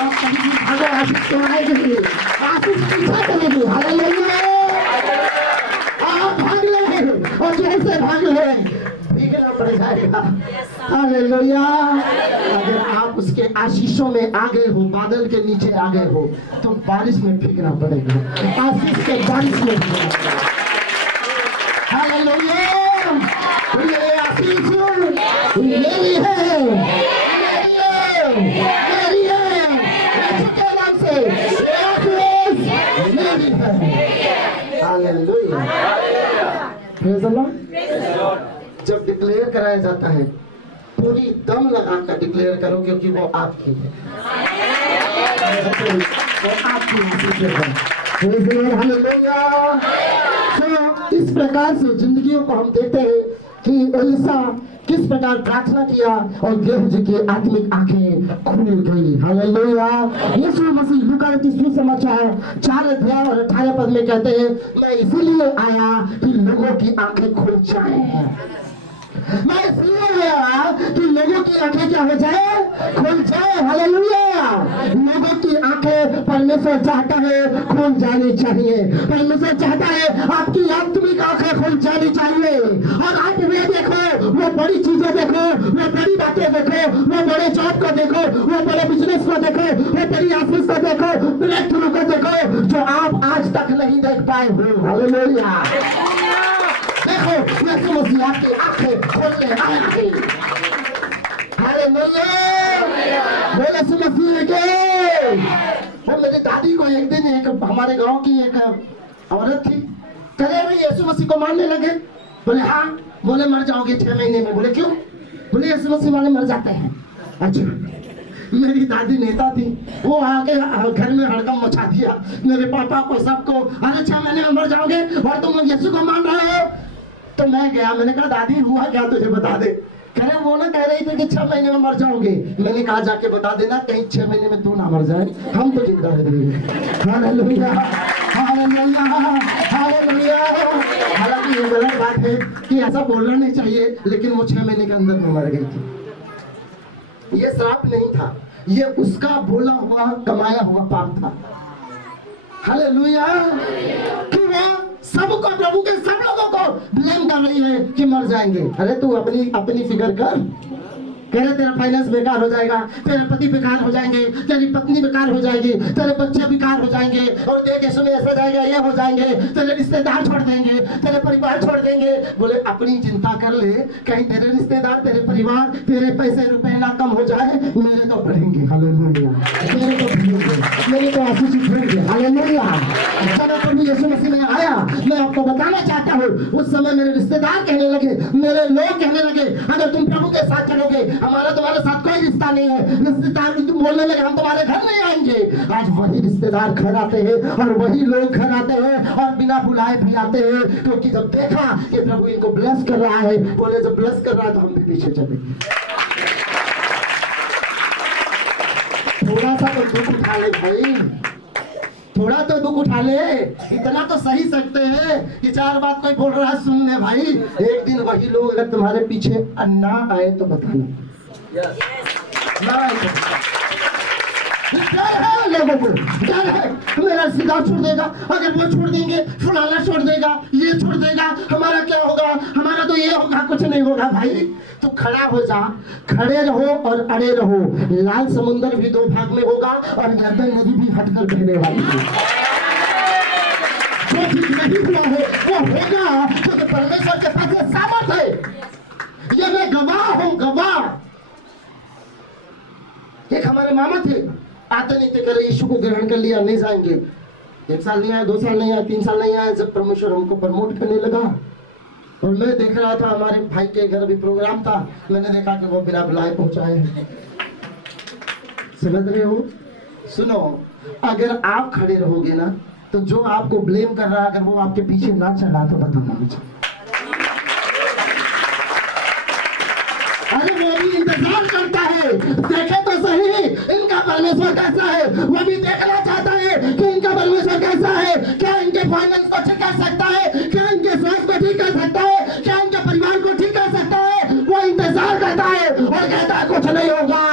आप कभी भी भागो आशीष के आएगी, आशीष पीछा करेगी। हालेलुया। आप भाग ले और जैसे भाग ले भीगना पड़ जाएगा। हालेलुया। अगर आप उसके आशीषों में आ गए हो, बादल के नीचे आ गए हो, तो बारिश में भीगना पड़ेगा, आशीष के बारिश में भीगना पड़ेगा। हालेलुया। ये आशीष मेरी है, मेरी है, इसके नाम से ये आशीष मेरी है। हालेलुया। Praise the Lord. जब डिक्लेयर कराया जाता है, पूरी दम लगाकर डिक्लेयर करो, क्योंकि वो आपकी है, वो आपकी आशीष है। हालेलुया। तो इस प्रकार से जिंदगियों को हम देखते हैं कि एलिशा किस प्रकार प्रार्थना किया और गेहजी की आत्मिक आंखें खुल गई। हालेलुया। यीशु मसीह लूका की सुसमाचार 4 अध्याय और 18 पद में कहते हैं, मैं इसीलिए आया कि लोगों की आंखें खुल जाएं। मैं इसलिए आया कि लोगों की आंखें क्या हो जाए, खुल जाए। हालेलुया। लोगों की आंखें परमेश्वर चाहता है खुल जानी चाहिए। परमेश्वर चाहता है आपकी आत्मिक आंखें खुल जानी चाहिए और आप वे देखो, वो बड़ी चीजें देखो, वो बड़ी बातें देखो, वो बड़े जॉब को देखो, वो बड़े बिजनेस को देखो, वो बड़ी ऑफिस को देखो, ब्रेक थ्रू को देखो, जो आप आज तक नहीं देख पाए हो। हालेलुया। देखो, यीशु मसीह आपकी आंखें खोलने आया है। हालेलुया। बोले यीशु मसीह के। वो मेरी दादी को एक दिन एक हमारे गांव की एक औरत थी, करे भाई यीशु मसीह को मानने लगे। बोले हाँ। बोले मर जाओगे 6 महीने में। बोले क्यों? बोले यीशु मसीह वाले मर जाते हैं। अच्छा। मेरी दादी नेता थी, वो आके घर में हड़कम मचा दिया मेरे पापा को, सबको। अरे 6 महीने में मर जाओगे और तुम यीशु को मान रहे हो? तो मैं गया, मैंने कहा दादी हुआ क्या, तुझे बता दे। कह रहे वो ना कह रही थी कि 6 महीने में मर जाओगे। मैंने कहा जाके बता देना, कहीं 6 महीने में तू ना मर जाए, हम तो जिंदा रहेंगे। हालेलुया। हालेलुया। हालेलुया। हालांकि ये गलत बात है कि ऐसा बोलना नहीं चाहिए, लेकिन वो 6 महीने के अंदर में मर गई थी। ये श्राप नहीं था, ये उसका बोला हुआ कमाया हुआ पाप था। हालेलुया। कि वो सबको, प्रभु के सब लोगों को ब्लेम कर रही है कि मर जाएंगे। अरे तू अपनी फिगर कर। कह रहे तेरा फाइनेंस बेकार हो जाएगा, तेरे पति बेकार हो जाएंगे, तेरी पत्नी बेकार हो जाएगी, तेरे बच्चे बेकार हो जाएंगे, और देख सुने ऐसा जाएगा, ये हो जाएंगे, तेरे रिश्तेदार छोड़ देंगे, तेरे परिवार छोड़ देंगे। बोले अपनी चिंता कर ले, कहीं तेरे रिश्तेदार, तेरे परिवार, तेरे पैसे रुपए ना कम हो जाए, मेरे तो बढ़ेंगे। हालेलुया। मेरे तो बढ़ेंगे, मेरे तो आशीष बढ़ेंगे। हालेलुया। चलो प्रभु यीशु मसीह में आया, मैं आपको बताना चाहता हूँ, उस समय मेरे रिश्तेदार कहने लगे, मेरे लोग कहने लगे, अगर तुम प्रभु के साथ चलोगे, हमारा तुम्हारे साथ कोई रिश्ता नहीं है। रिश्तेदार तुम बोलने लगे, हम तुम्हारे घर नहीं आएंगे। आज वही रिश्तेदार घर आते हैं और वही लोग घर आते हैं और बिना बुलाए भी आते हैं, क्योंकि जब देखा कि प्रभु इनको ब्लेस कर रहा है, बोले जब ब्लेस कर रहा है तो हम भी पीछे चलेंगे। थोड़ा सा तो दुख उठा ले भाई, थोड़ा तो दुख उठा ले। इतना तो सही सकते हैं कि 4 बात कोई बोल रहा है सुन ले भाई। एक दिन वही लोग अगर तुम्हारे पीछे ना आए तो बताना। ना आए तो डर है लोगों को, डर है मेरा रिश्तेदार छोड़ देगा, अगर वो छोड़ देंगे, फलाना छोड़ देगा, ये छोड़ देगा, हमारा क्या होगा, हमारा तो ये होगा, कुछ नहीं होगा। भाई तो खड़ा हो जा, खड़े रहो और अड़े रहो। लाल समुंदर भी 2 भाग में होगा और यरदन नदी भी हटकर बहने वाली है। जो ठीक नहीं हुआ है वो होगा, क्योंकि परमेश्वर के पास ये सामर्थ है। ये मैं गवाह हूँ, गवाह। एक हमारे मामा थे, आते नहीं थे, करे यीशु को ग्रहण कर लिया, नहीं जाएंगे। 1 साल नहीं आया, 2 साल नहीं आया, 3 साल नहीं आया। जब परमेश्वर हमको प्रमोट करने लगा और मैं देख रहा था, हमारे भाई के घर भी प्रोग्राम था, मैंने देखा कि वो बिना बुलाए पहुंचाए हैं। समझ रहे हो? सुनो, अगर आप खड़े रहोगे ना, तो जो आपको ब्लेम कर रहा है, अगर वो आपके पीछे ना चला तो बताना मुझे। अरे वो भी इंतजार करता है, देखे तो सही इनका परमेश्वर कैसा है। वो भी देखना चाहता है कि इनका परमेश्वर कैसा है, क्या इनके फाइनेंस को ठीक कर सकता है, क्या इनके स्वास्थ्य को ठीक कर सकता है, क्या इनके परिवार को ठीक कर सकता है। वो इंतजार करता है और कहता है कुछ नहीं होगा।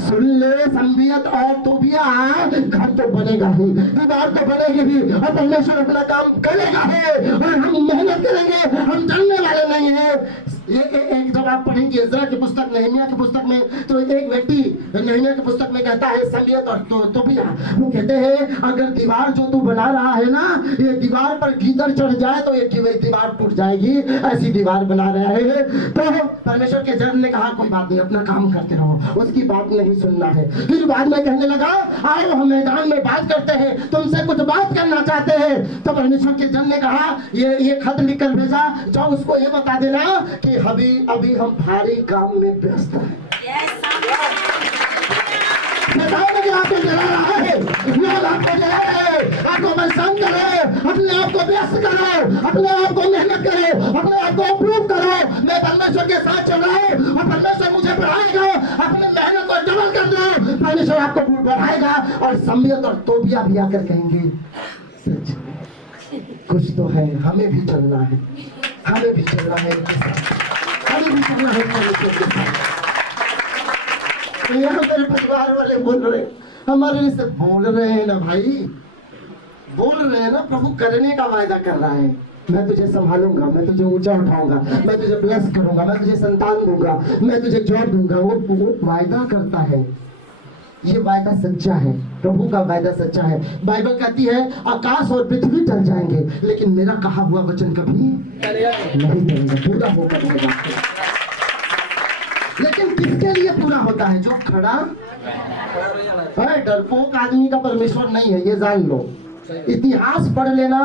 सुन ले संबियत और तोबिया, घर तो बनेगा ही, दीवार तो बनेगी ही, और परमेश्वर अपना काम करेगा ही, और हम मेहनत करेंगे, हम डरने वाले नहीं है। एक जब आप पढ़ेंगे इज़रा की पुस्तक, नहमिया की पुस्तक में, तो एक व्यक्ति नहमिया की पुस्तक में कहता है संबियत और तोबिया, वो कहते हैं अगर दीवार जो तू बना रहा है ना, ये दीवार पर गीदड़ चढ़ जाए तो ये दीवार टूट जाएगी, ऐसी दीवार बना रहे हैं। तो परमेश्वर के जन ने कहा कोई बात नहीं, अपना काम करते रहो, उसकी बात नहीं सुनना है। फिर बाद में कहने लगा आओ हम मैदान में बात करते हैं, तुमसे कुछ बात करना चाहते हैं। तो परमेश्वर के जन ने कहा ये खत लिखकर भेजा, जाओ उसको ये बता देना कि अभी हम भारी काम में व्यस्त हैं। आपको जला रहा है, लोग आपको जला रहे हैं, आपको परेशान कर रहे हैं, अपने आप को व्यस्त करो, अपने आप को मेहनत करो, अपने आप को अप्रूव करो, मैं परमेश्वर के साथ चल रहा हूँ और परमेश्वर मुझे बढ़ाएगा, अपने मेहनत को डबल कर दो, परमेश्वर आपको बढ़ाएगा। और संबियत और तोबिया भी आकर कहेंगे सच कुछ तो है, हमें भी चलना है, हमें भी चलना है, हमें भी चलना है परमेश्वर के साथ। तो यहाँ मेरे परिवार वाले बोल रहे, हमारे से बोल रहे हैं ना भाई, बोल रहे हैं ना, प्रभु करने का वायदा कर रहा है, मैं तुझे संभालूंगा, मैं तुझे ऊंचा उठाऊंगा, मैं तुझे ब्लेस करूंगा, मैं तुझे संतान दूंगा, मैं तुझे जॉब दूंगा। वो वायदा करता है, ये वायदा सच्चा है, प्रभु का वायदा सच्चा है। बाइबल कहती है आकाश और पृथ्वी टल जाएंगे लेकिन मेरा कहा हुआ वचन कभी नहीं टलेगा, पूरा होकर रहेगा। लेकिन किसके लिए पूरा होता है? जो खड़ा है। डरपोक आदमी का परमेश्वर नहीं है, ये जान लो। इतिहास पढ़ लेना,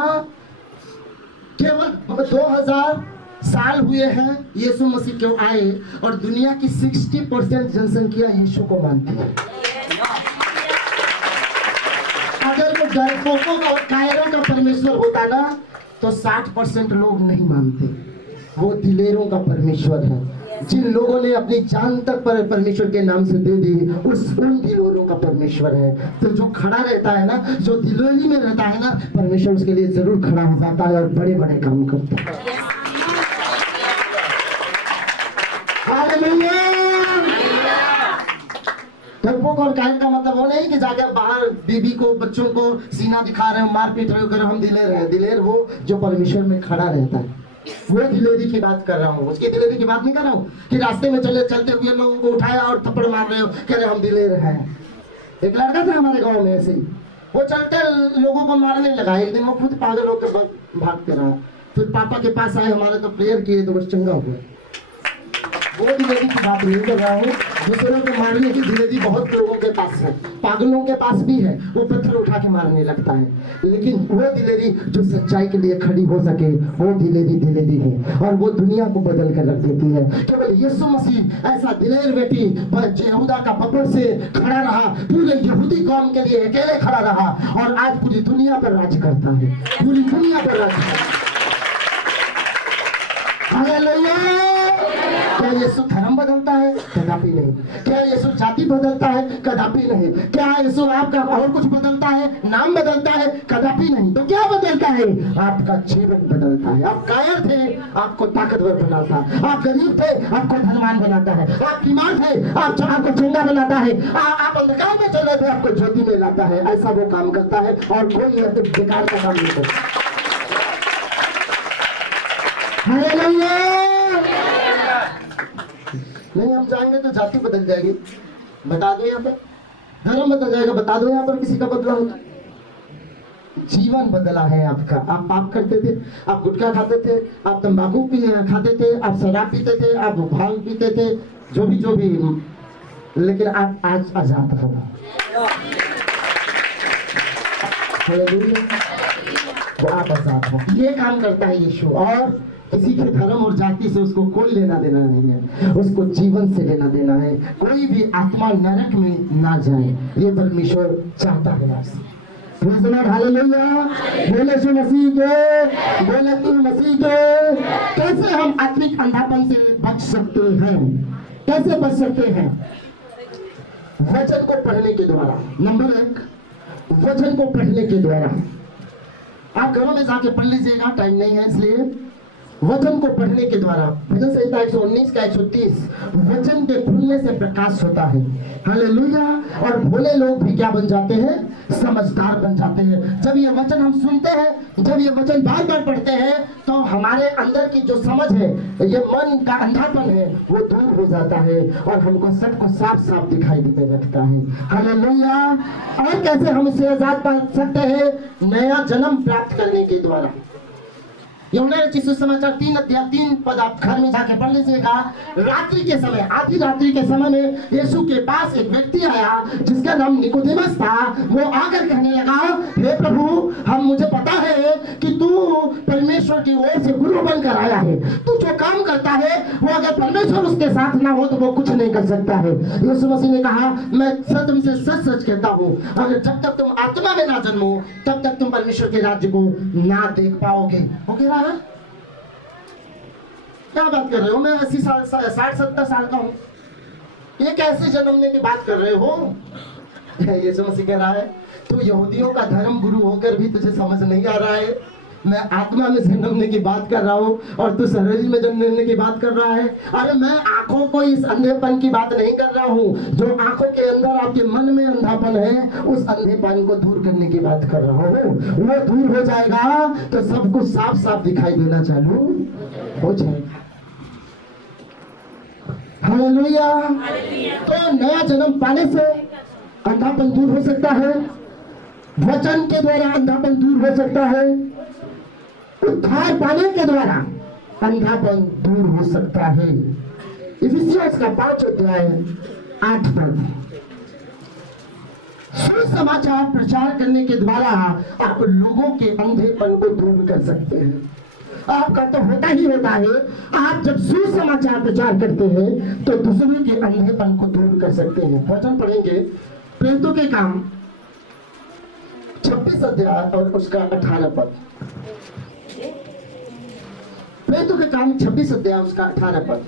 केवल 2000 साल हुए हैं यीशु मसीह क्यों आए और दुनिया की 60% जनसंख्या यीशु को मानती है। अगर वो डरपोकों का और कायरों का परमेश्वर होता ना तो 60% लोग नहीं मानते। वो दिलेरों का परमेश्वर है, जिन लोगों ने अपनी जान तक पर परमेश्वर के नाम से दे दी, उन दिलेरों का परमेश्वर है। तो जो खड़ा रहता है ना, जो दिलेरी में रहता है ना, परमेश्वर उसके लिए जरूर खड़ा हो जाता है और बड़े बड़े काम करता है। डरपोक और कायर का मतलब वो नहीं कि जाकर बाहर बीबी को, बच्चों को सीना दिखा रहे हो, मारपीट रहे हो, कर हम दिलेर हैं। दिलेर वो जो परमेश्वर में खड़ा रहता है, वो दिलेरी की बात कर रहा हूँ, उसकी दिलेरी की बात नहीं कर रहा हूँ कि रास्ते में चलते हुए लोगों को उठाया और थप्पड़ मार रहे हो, कह रहे हम दिलेर हैं। एक लड़का था हमारे गांव में ऐसे ही, वो चलते लोगों को मारने लगा। एक दिन वो खुद पागल होकर भागते रहा, फिर पापा के पास आए, हमारे तो प्रेयर किए तो बस चंगा हुआ। वो दिलेरी की बात नहीं कर रहा हूँ, दूसरों को मारने की दिलेरी बहुत लोगों के पास है, पागलों के पास भी है, वो पत्थर उठा के मारने लगता है। लेकिन वो दिलेरी जो सच्चाई के लिए खड़ी हो सके, वो दिलेरी है और वो दुनिया को बदल कर रख देती है। केवल यीशु मसीह ऐसा दिलेर व्यक्ति यहूदा का पकड़ से खड़ा रहा, पूरे यहूदी कौम के लिए अकेले खड़ा रहा और आज पूरी दुनिया पर राज करता है, पूरी दुनिया पर राज करता है। क्या यीशु धर्म बदलता है? कदापि नहीं। क्या यीशु जाति बदलता है? कदापि नहीं। क्या यीशु आपका और कुछ बदलता है? नाम बदलता है? कदापि नहीं। तो क्या बदलता है? आपका जीवन बदलता है। आप कायर थे, आपको ताकतवर बनाता है। आप गरीब थे, आपको धनवान बनाता है। आप बीमार थे, आपको चंगा बनाता है। आप अंधकार में चल रहे थे, आपको ज्योति में लाता है। ऐसा वो काम करता है और कोई बेकार का काम नहीं करता। नहीं, हम जाएंगे तो जाति बदल जाएगी, बता दो यहाँ पर। धर्म बदल जाएगा, बता दो यहाँ पर किसी का बदला होता। जीवन बदला है आपका। आप पाप करते थे, आप गुटखा खाते थे, आप तंबाकू खाते थे, आप शराब पीते थे, आप भांग पीते थे, जो भी, लेकिन आप आज आजाद हो। तो आप आजाद हो। ये काम करता है यीशु, और किसी के धर्म और जाति से उसको कोई लेना देना नहीं है, उसको जीवन से लेना देना है। कोई भी आत्मा नरक में ना जाए, ये परमेश्वर चाहता है आपसे। हालेलुया, बोले यीशु मसीह के, बोले तू मसीह के। कैसे हम आत्मिक अंधापन से बच सकते हैं? कैसे बच सकते हैं? वचन को पढ़ने के द्वारा। नंबर 1, वचन को पढ़ने के द्वारा। आप घरों में जाके पढ़ लीजिएगा, टाइम नहीं है इसलिए। वचन को पढ़ने के द्वारा, भजन संहिता 119 का 130, वचन के खुलने से प्रकाश होता है। हालेलुया। और भोले लोग भी क्या बन जाते हैं? समझदार बन जाते हैं। जब ये वचन हम सुनते हैं, जब ये वचन बार बार पढ़ते हैं, तो हमारे अंदर की जो समझ है, ये मन का अंधापन है, वो दूर हो जाता है और हमको सबको साफ साफ दिखाई देने लगता है। हालेलुया। और कैसे हम इसे आजाद पा सकते हैं? नया जन्म प्राप्त करने के द्वारा। यूहन्ना रचित सुसमाचार 3 अध्याय 3 पद आप घर में जाके पढ़ लीजिएगा। रात्रि के समय, आधी रात्रि के समय में यीशु के पास एक व्यक्ति आया जिसका नाम निकोदेमस था। वो आकर कहने लगा, हे प्रभु, मुझे पता है कि तू परमेश्वर की ओर से गुरु बनकर आया है। तू जो काम करता है वो अगर परमेश्वर उसके साथ ना हो तो वो कुछ नहीं कर सकता है। यीशु मसीह ने कहा, मैं तुमसे सच सच कहता हूँ, अगर जब तक तुम आत्मा में ना जन्मो तब तक तुम परमेश्वर के राज्य को ना देख पाओगे। ओके, क्या बात कर रहे हो? मैं 60-70 साल का हूँ, ये कैसे जन्मने की बात कर रहे हो? यीशु मसीह कह रहा है, तो यहूदियों का धर्म गुरु होकर भी तुझे समझ नहीं आ रहा है। मैं आत्मा में जन्मने की बात कर रहा हूँ और तू शरीर में जन्मने की बात कर रहा है। अरे मैं आंखों को इस अंधेपन की बात नहीं कर रहा हूँ। जो आंखों के अंदर आपके मन में अंधापन है, उस अंधेपन को दूर करने की बात कर रहा हूँ। वो दूर हो जाएगा तो सब कुछ साफ साफ दिखाई देना चालू हो जाएगा। हालेलुया। तो नया जन्म पाने से अंधापन दूर हो सकता है, वचन के द्वारा अंधापन दूर हो सकता है, उद्धार पाने के द्वारा अंधापन दूर हो सकता है। इफिसियंस का 5 अध्याय 8 पद। सुसमाचार प्रचार करने के द्वारा आप लोगों के अंधेपन को दूर कर सकते हैं। आपका तो होता ही होता है, आप जब सुसमाचार प्रचार करते हैं तो दूसरों के अंधेपन को दूर कर सकते हैं। वचन पढ़ेंगे प्रेरितों के काम 26 अध्याय और उसका 18 पद। प्रेरितों के काम 26 अध्याय उसका 18 पद।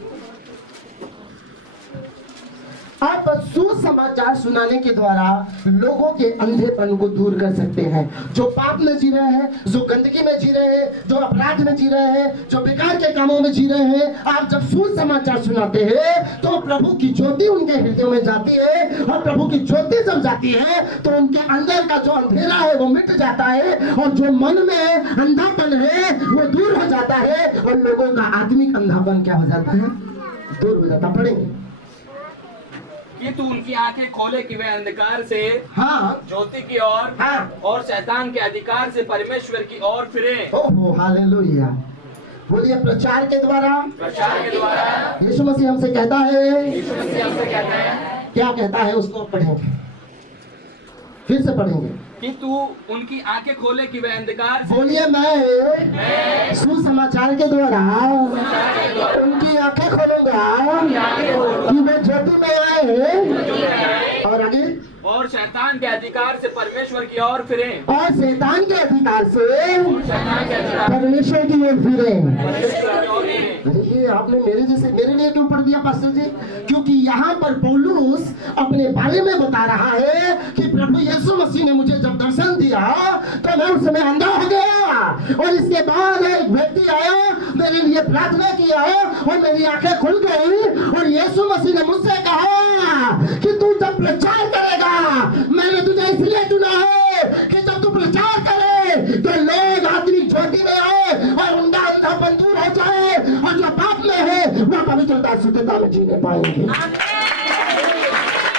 आप सुसमाचार सुनाने के द्वारा लोगों के अंधेपन को दूर कर सकते हैं। जो पाप में जी रहे हैं, जो गंदगी में जी रहे हैं, जो अपराध में जी रहे हैं, जो बेकार के कामों में जी रहे हैं, आप जब सुसमाचार सुनाते हैं तो प्रभु की ज्योति उनके हृदय में जाती है। और प्रभु की ज्योति जब जाती है तो उनके अंदर का जो अंधेरा है वो मिट जाता है और जो मन में अंधापन है वो दूर हो जाता है और लोगों का आत्मिक अंधापन क्या हो जाता है? दूर हो जाता। पढ़ेंगे कि तू उनकी आंखें खोले कि वे अंधकार से ज्योति की ओर और शैतान के अधिकार से परमेश्वर की ओर फिरे। ओहो हालेलुया। बोलिए प्रचार के द्वारा यीशु मसीह हमसे कहता है, क्या कहता है उसको पढ़ेंगे, फिर से पढ़ेंगे कि तू उनकी आंखें खोले कि वे अंधकार से। बोलिए मैं सुसमाचार के द्वारा उनकी आंखें खोलूंगा कि वे ज्योति में आए और आगे और शैतान के अधिकार से परमेश्वर की ओर फिरे। और शैतान के अधिकार से परमेश्वर की ओर फिरे। ये आपने मेरे लिए क्यों पढ़ दिया पास्टर जी? क्योंकि यहाँ पर पौलुस अपने बारे में बता रहा है कि प्रभु यीशु मसीह ने मुझे जब दर्शन दिया तो मैं उस समय अंधा हो गया और इसके बाद एक व्यक्ति आया, मेरे लिए प्रार्थना किया और मेरी आंखें खुल गई और यीशु मसीह ने मुझसे कहा कि तू जब प्रचार करेगा, मैंने तुझे इसलिए चुना है कि जब तू प्रचार करे तो लोग आत्मिक ज्योति में आए और उनका अंधापन दूर हो जाए और जो पाप में है वह पवित्रता शुद्धता में जीने पाएंगे।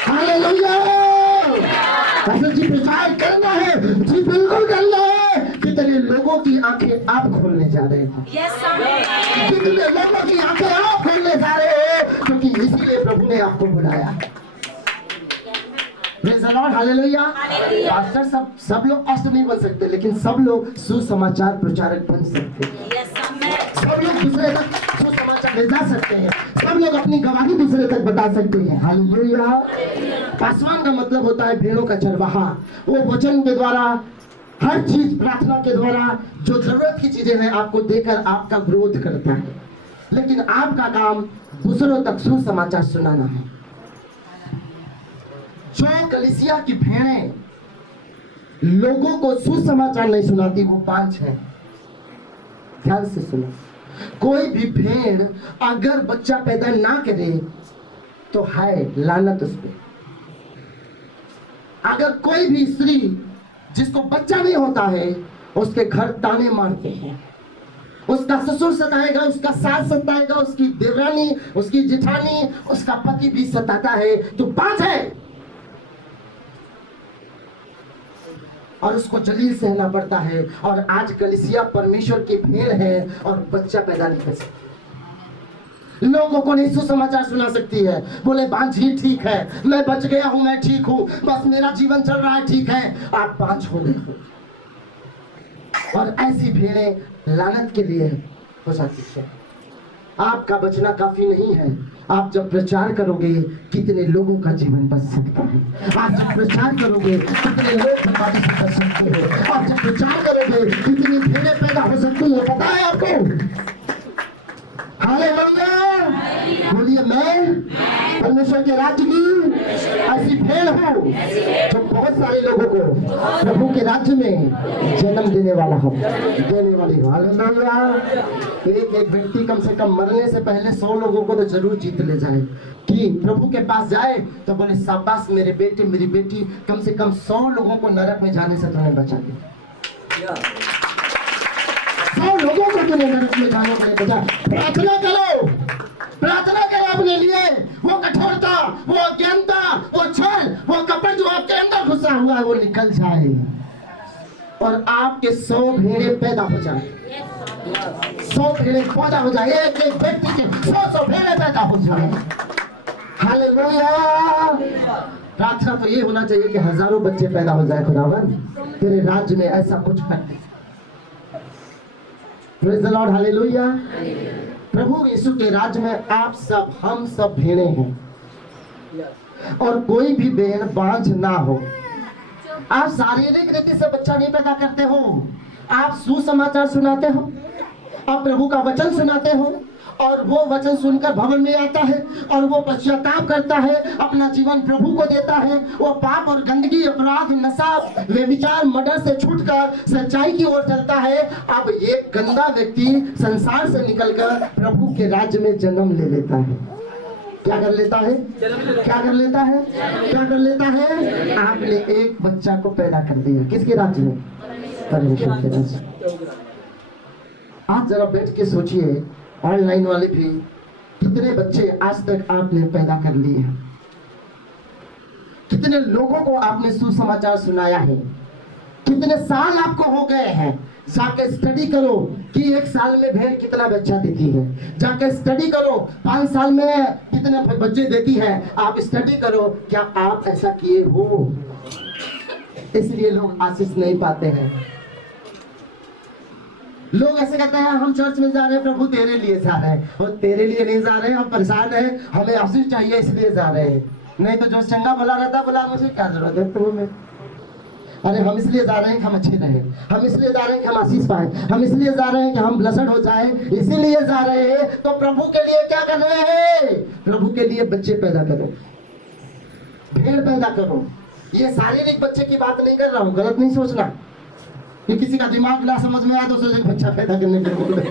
हालेलुया। जी प्रचार करना है, जी बिल्कुल करना है। कितने लोगों की आंखें आप खोलने जा रहे हैं, कितने लोगों की आंखें आप खोलने जा रहे हैं, क्योंकि इसीलिए प्रभु ने आपको बुलाया। हालेलुया। पास्टर सब लोग पास्टर नहीं बन सकते, लेकिन सब लोग सुसमाचार प्रचारक बन सकते हैं। सब लोग दूसरे तक सुसमाचार ले जा सकते हैं, सब लोग अपनी गवाही दूसरे तक बता सकते हैं। हालेलुया। पासवान का मतलब होता है भेड़ों का चरवाहा। वो वचन के द्वारा हर चीज, प्रार्थना के द्वारा जो जरूरत की चीजें हैं आपको देकर आपका विरोध करता है, लेकिन आपका काम दूसरों तक सुसमाचार सुनाना है। जो कलीसिया की भेड़ें लोगों को सुसमाचार नहीं सुनाती वो 5 है। ध्यान से सुनो। कोई भी भेड़ अगर बच्चा पैदा ना करे तो है लानत उस पे। अगर कोई भी स्त्री जिसको बच्चा नहीं होता है उसके घर ताने मारते हैं, उसका ससुर सताएगा, उसका सास सताएगा, उसकी देवरानी, उसकी जेठानी, उसका पति भी सताता है, तो बात है और उसको जलील सहना पड़ता है। और आज कलीसिया परमेश्वर की भेड़ है और बच्चा पैदा नहीं कर सकती, लोगों को नहीं सुसमाचार सुना सकती है, बोले बांझी ठीक है, मैं बच गया हूं, मैं ठीक हूं, बस मेरा जीवन चल रहा है, ठीक है। आप बांझ हो गए हो और ऐसी भेड़ें लानत के लिए हो जाती है। आपका बचना काफी नहीं है, आप जब प्रचार करोगे कितने लोगों का जीवन बच सकता है। आप जब प्रचार करोगे कितने लोग बीमारी से बच सकते हो। आप जब प्रचार करोगे कितनी भेड़ें पैदा हो सकती है, पता है आपको। हालेलुया, बोलिए मैं परमेश्वर के राज्य की ऐसी भेड़ हूँ जो बहुत सारे लोगों को प्रभु के राज्य में जन्म देने वाला हूँ, देने वाली हूँ। हालेलुया। एक व्यक्ति कम से कम मरने से पहले 100 लोगों को तो जरूर जीत ले जाए, कि प्रभु के पास जाए तो बोले शाबाश मेरे बेटे मेरी बेटी, कम से कम 100 लोगों को नरक में जाने से तुम्हें बचा दिया, 100 लोगों को तुम्हें नरक में जाने से बचा। प्रार्थना करो, प्रार्थना करो अपने लिए। वो कठोरता, वो अज्ञानता, वो छल, वो कपट जो आपके अंदर घुसा हुआ है वो निकल जाए और आपके 100 भेड़ें पैदा हो जाए, 100 भेड़ें पैदा हो जाए, एक एक व्यक्ति के 100 भेड़ें पैदा हो जाए। हालेलुया। प्रार्थना तो ये होना चाहिए कि हजारों बच्चे पैदा हो जाए, खुदावन तेरे राज्य में ऐसा कुछ कर दे। Praise the lord, hallelujah. प्रभु यीशु के राज्य में आप सब, हम सब भेड़ें हैं और कोई भी भेड़ बांझ ना हो। आप शारीरिक रीति से बच्चा नहीं पैदा करते हो, आप सुसमाचार सुनाते हो, आप प्रभु का वचन सुनाते हो और वो वचन सुनकर भवन में आता है और वो पश्चाताप करता है, अपना जीवन प्रभु को देता है, वो पाप और गंदगी, अपराध, नशा, व्यभिचार, मर्डर से छूटकर सच्चाई की ओर चलता है। अब ये गंदा व्यक्ति संसार से निकलकर प्रभु के राज्य में जन्म ले लेता है। क्या कर लेता है? क्या कर लेता है? क्या कर लेता है? आपने एक बच्चा को पैदा कर दिया, किसके राज्य में? परमेश्वर के राज्य। आप जरा बैठ के सोचिए, ऑनलाइन वाले भी कितने बच्चे आज तक आपने पैदा कर लिए हैं, कितने लोगों को आपने सुसमाचार सुनाया है, कितने साल आपको हो गए हैं। जाके स्टडी करो कि 1 साल में भेड़ कितना बच्चा देती है, जाके स्टडी करो 5 साल में कितने बच्चे देती है। आप स्टडी करो, क्या आप ऐसा किए हो? इसलिए लोग आशीष नहीं पाते हैं। लोग ऐसे कहते हैं हम चर्च में जा रहे हैं, प्रभु तेरे लिए जा रहे हैं। और तेरे लिए नहीं जा रहे हैं, हम परेशान हैं, हमें आशीष चाहिए इसलिए जा रहे हैं। नहीं तो जो चंगा बोला रहता, बोला मुझे क्या जरूरत है प्रभु में। अरे हम इसलिए जा रहे हैं कि हम अच्छे रहे, हम इसलिए जा रहे हैं कि हम आशीष पाए, हम इसलिए जा रहे हैं कि हम ब्लेस्ड हो जाए, इसीलिए जा रहे हैं। तो प्रभु के लिए क्या कर रहे हैं? प्रभु के लिए बच्चे पैदा करो, भेड़ पैदा करो। ये शारीरिक बच्चे की बात नहीं कर रहा हूँ, गलत नहीं सोचना। ये किसी का दिमाग ना समझ में आया तो सोचे बच्चा पैदा करने के लिए।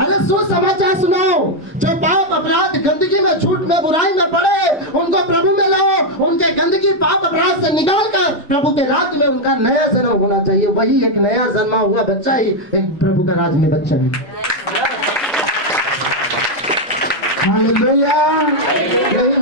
अरे सुसमाचार सुनाओ, जो पाप, अपराध, गंदगी में, झूठ में, बुराई में पड़े, उनको प्रभु में लाओ। उनके गंदगी, पाप, अपराध से निकाल कर प्रभु के राज्य में उनका नया जन्म होना चाहिए। वही एक नया जन्मा हुआ बच्चा ही एक प्रभु का राज्य में बच्चा है। हालेलुया।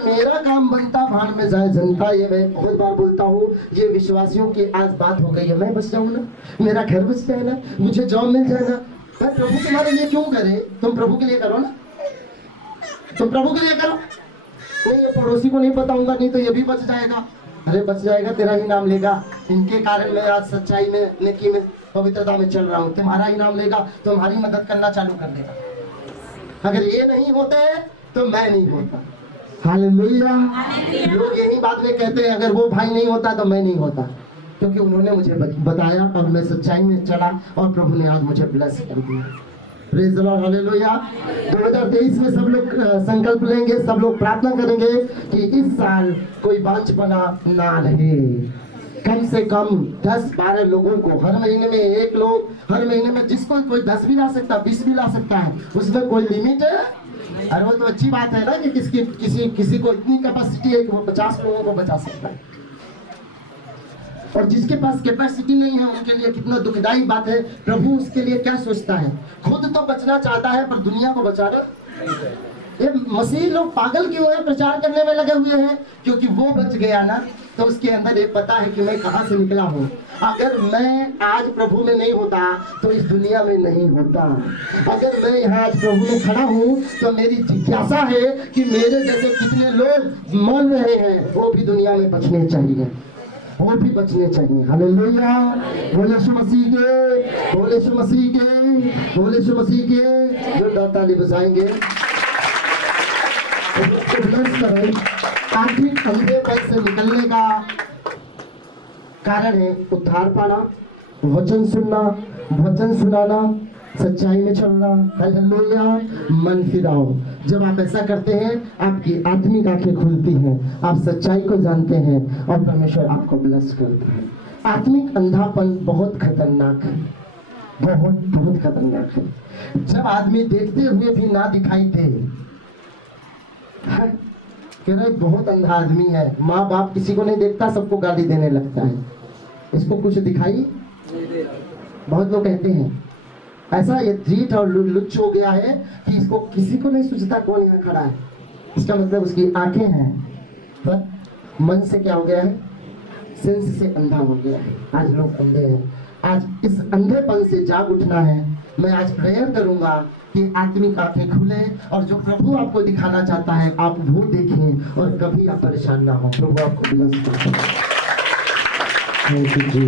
मेरा काम बनता भाड़ में जाए जनता, ये मैं बहुत बार बोलता हूँ। ये विश्वासियों की आज बात हो गई है, मैं बच जाऊँ ना, मेरा घर बच जाए ना, मुझे जॉब मिल जाए ना। पर प्रभु तुम्हारे लिए क्यों करे? तुम प्रभु के लिए करो ना, तुम प्रभु के लिए करो। ये पड़ोसी को नहीं बताऊंगा, नहीं तो ये भी बच जाएगा। अरे बच जाएगा, तेरा ही नाम लेगा। इनके कारण मैं आज सच्चाई में, नेकी में, पवित्रता में चल रहा हूँ। तुम्हारा ही नाम लेगा, तुम्हारी मदद करना चालू कर देगा। अगर ये नहीं होते तो मैं नहीं होता। हालेलुया। लोग यही बात में कहते हैं, अगर वो भाई नहीं होता तो मैं नहीं होता, क्योंकि उन्होंने मुझे बताया और मैं सच्चाई में चला और प्रभु ने आज मुझे ब्लेस कर दिया। Praise the lord, hallelujah. 2023 में सब लोग संकल्प लेंगे, सब लोग प्रार्थना करेंगे कि इस साल कोई बांझपना ना रहे। कम से कम 10-12 लोगों को हर महीने में, एक लोग हर महीने में, जिसको कोई 10 भी ला सकता है, 20 भी ला सकता है, उसमें कोई लिमिट है। और वो तो अच्छी बात है ना कि किसी को इतनी कैपेसिटी है कि वो 50 लोगों को बचा सकता है। और जिसके पास कैपेसिटी नहीं है उनके लिए कितना दुखदाई बात है। प्रभु उसके लिए क्या सोचता है? खुद तो बचना चाहता है पर दुनिया को बचाना। ये मसीह लोग पागल क्यों है? प्रचार करने में लगे हुए हैं क्योंकि वो बच गया ना, तो उसके अंदर ये पता है कि मैं कहां से निकला हूँ। अगर मैं आज प्रभु में नहीं होता तो इस दुनिया में नहीं होता। अगर मैं यहाँ आज प्रभु में खड़ा हूँ तो मेरी जिज्ञासा है कि मेरे जैसे कितने लोग मर रहे हैं, वो भी दुनिया में बचने चाहिए, वो भी बचने चाहिए। हालेलुया, बोले यीशु मसीह के, बोले यीशु मसीह के, बोले यीशु मसीह के। जो ताली बजाएंगे आर्थिक अंधेपन से निकलने का कारण है उद्धार पाना, वचन सुनना, वचन सुनाना, सच्चाई में चलना। हालेलुया, मन फिराओ। जब आप ऐसा करते हैं आपकी आत्मिक आंखें खुलती हैं, आप सच्चाई को जानते हैं और परमेश्वर आपको ब्लेस करता है। आत्मिक अंधापन बहुत खतरनाक है, बहुत बहुत खतरनाक है। जब आदमी देखते हुए भी ना दिखाई दे, कह रहे बहुत अंधा आदमी है, माँ बाप किसी को नहीं देखता, सबको गाली देने लगता है, इसको कुछ दिखाई। बहुत लोग कहते हैं ऐसा ये जीठ और लुच्च हो गया है कि इसको किसी को नहीं सूझता कौन यहाँ खड़ा है। इसका मतलब उसकी आंखें हैं पर मन से क्या हो गया है? सेंस से अंधा हो गया है। आज लोग अंधे हैं। आज इस अंधेपन से जाग उठना है। मैं आज प्रेयर करूंगा कि आत्मिक आंखें खुले और जो प्रभु आपको दिखाना चाहता है आप वो देखें और कभी आप परेशान ना हो। प्रभु आपको ब्लेस करे। Thank you.